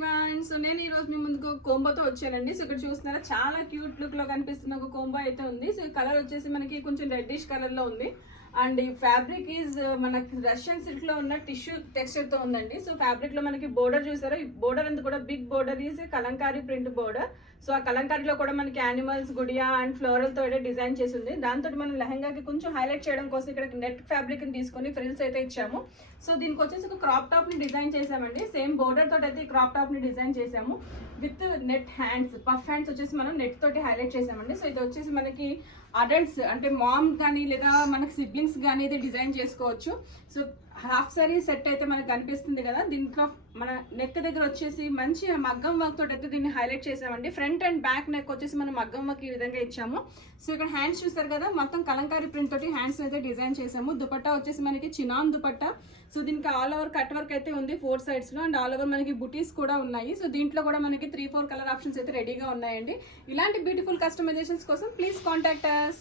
Everyone. So నేను ఈ రోజు మీ ముందుకు కోంబోతో వచ్చానండి. సో ఇక్కడ చూస్తున్నారా చాలా క్యూట్ లుక్ లో కనిపిస్తున్న ఒక కోంబో అయితే ఉంది. సో కలర్ వచ్చేసి మనకి కొంచెం రెడ్డిష్ కలర్ లో ఉంది. అండ్ ఈ ఫ్యాబ్రిక్ ఈజ్ మనకి రష్యన్ సిల్క్ లో ఉన్న టిష్యూ టెక్స్చర్ తో ఉందండి. సో ఫ్యాబ్రిక్ లో మనకి బోర్డర్ చూసారా, ఈ బోర్డర్ అంతా కూడా big border is kalamkari print border. So ఆ కలంకారీలో కూడా మనకి యానిమల్స్, గుడియా అండ్ ఫ్లోరల్ తో అయితే డిజైన్ చేసి ఉంది. దాంతో మనం లెహంగాకి కొంచెం హైలైట్ చేయడం కోసం ఇక్కడ నెట్ ఫ్యాబ్రిక్ ని తీసుకొని ఫ్రిల్స్ అయితే ఇచ్చాము. సో దీనికి వచ్చేసి ఒక క్రాప్ టాప్ ని డిజైన్ చేసామండి. సేమ్ బోర్డర్ తోటి అయితే ఈ క్రాప్ టాప్ ని డిజైన్ చేసాము with net hands, puff hands వచ్చేసి మనం నెట్ తోటి హైలైట్ చేసామండి. సో ఇది వచ్చేసి మనకి అడల్ట్స్ అంటే మామ్ కానీ లేదా మనకి సిబ్లింగ్స్ కానీ అయితే డిజైన్ చేసుకోవచ్చు. సో హాఫ్ సారీ సెట్ అయితే మనకు కనిపిస్తుంది కదా. దీంట్లో మన నెక్ దగ్గర వచ్చేసి మంచి మగ్గం వర్క్ తోటి అయితే దీన్ని హైలైట్ చేసామండి. ఫ్రంట్ అండ్ బ్యాక్ నెక్ వచ్చేసి మనం మగ్గం వర్క్ ఈ విధంగా ఇచ్చాము. సో ఇక్కడ హ్యాండ్స్ చూస్తారు కదా, మొత్తం కలంకారీ ప్రింట్ తోటి హ్యాండ్స్ అయితే డిజైన్ చేసాము. దుపట్టా వచ్చేసి మనకి చినాన్ దుపట్టా. సో దీనికి ఆల్ ఓవర్ కట్ వర్క్ అయితే ఉంది 4 sides లో, అండ్ ఆల్ ఓవర్ మనకి బుటీస్ కూడా ఉన్నాయి. సో దీంట్లో కూడా మనకి 3-4 కలర్ ఆప్షన్స్ అయితే రెడీగా ఉన్నాయండి. ఇలాంటి బ్యూటిఫుల్ కస్టమైజేషన్స్ కోసం ప్లీజ్ కాంటాక్ట్ us.